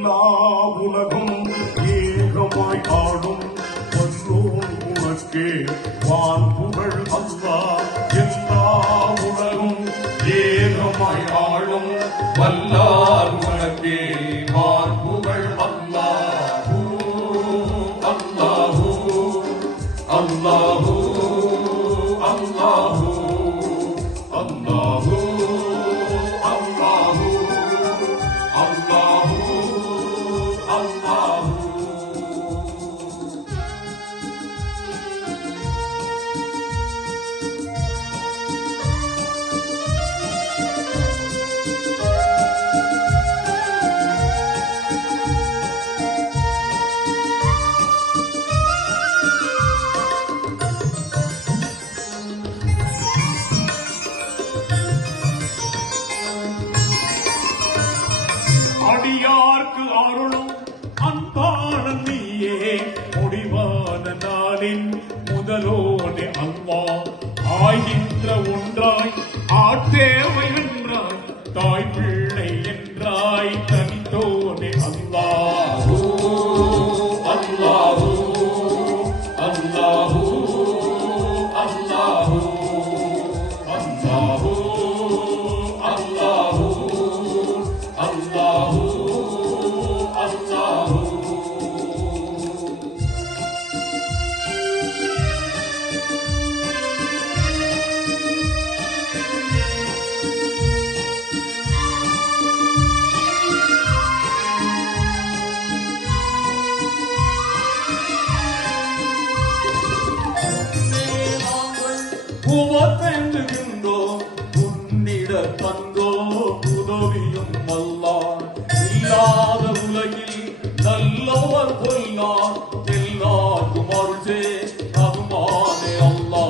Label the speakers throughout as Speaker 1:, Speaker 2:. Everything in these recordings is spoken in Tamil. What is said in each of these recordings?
Speaker 1: எல்லா உலகும் ஏகமாய் ஆடும் வல்லோன் உனக்கே வான் முதலில் முதலோடு அல்லா. ஆகின்ற ஒன்றாய் ஆத்தேவை என்றாய் தாய் பிள்ளை என்றாய் தனித்தோ புவத்தென்றுகின்றோ உன்னிட தந்தோ உதவியும் அல்லா இல்லாத உலகில் நல்லவர் பொல்லார் எல்லாருக்கும் அருள்சே அருமானே அல்லா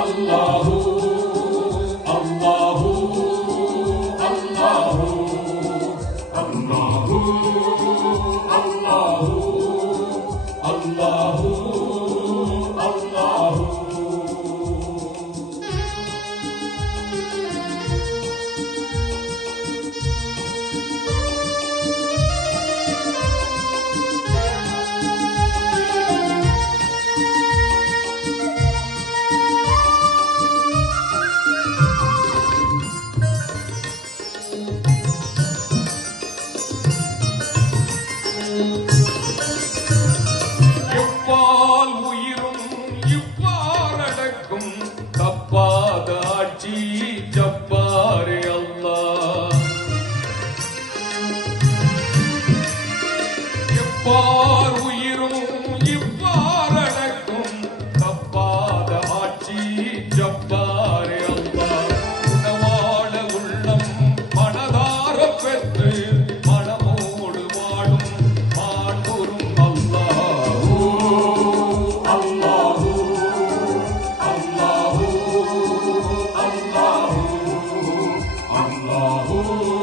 Speaker 1: அல்லாஹூ அல்லாஹூ அல்லாஹூ அல்லாஹூ அல்லாஹூ அல்லாஹூ ஜப்பாரே அல்லாஹ் உணவாட உள்ளம் மனதார பெற்று மனமோடு வாடும் மாண்புறும் அல்லாஹூ அல்லாஹூ அல்லாஹூ அல்லாஹூ அல்லாஹூ அல்லாஹூ.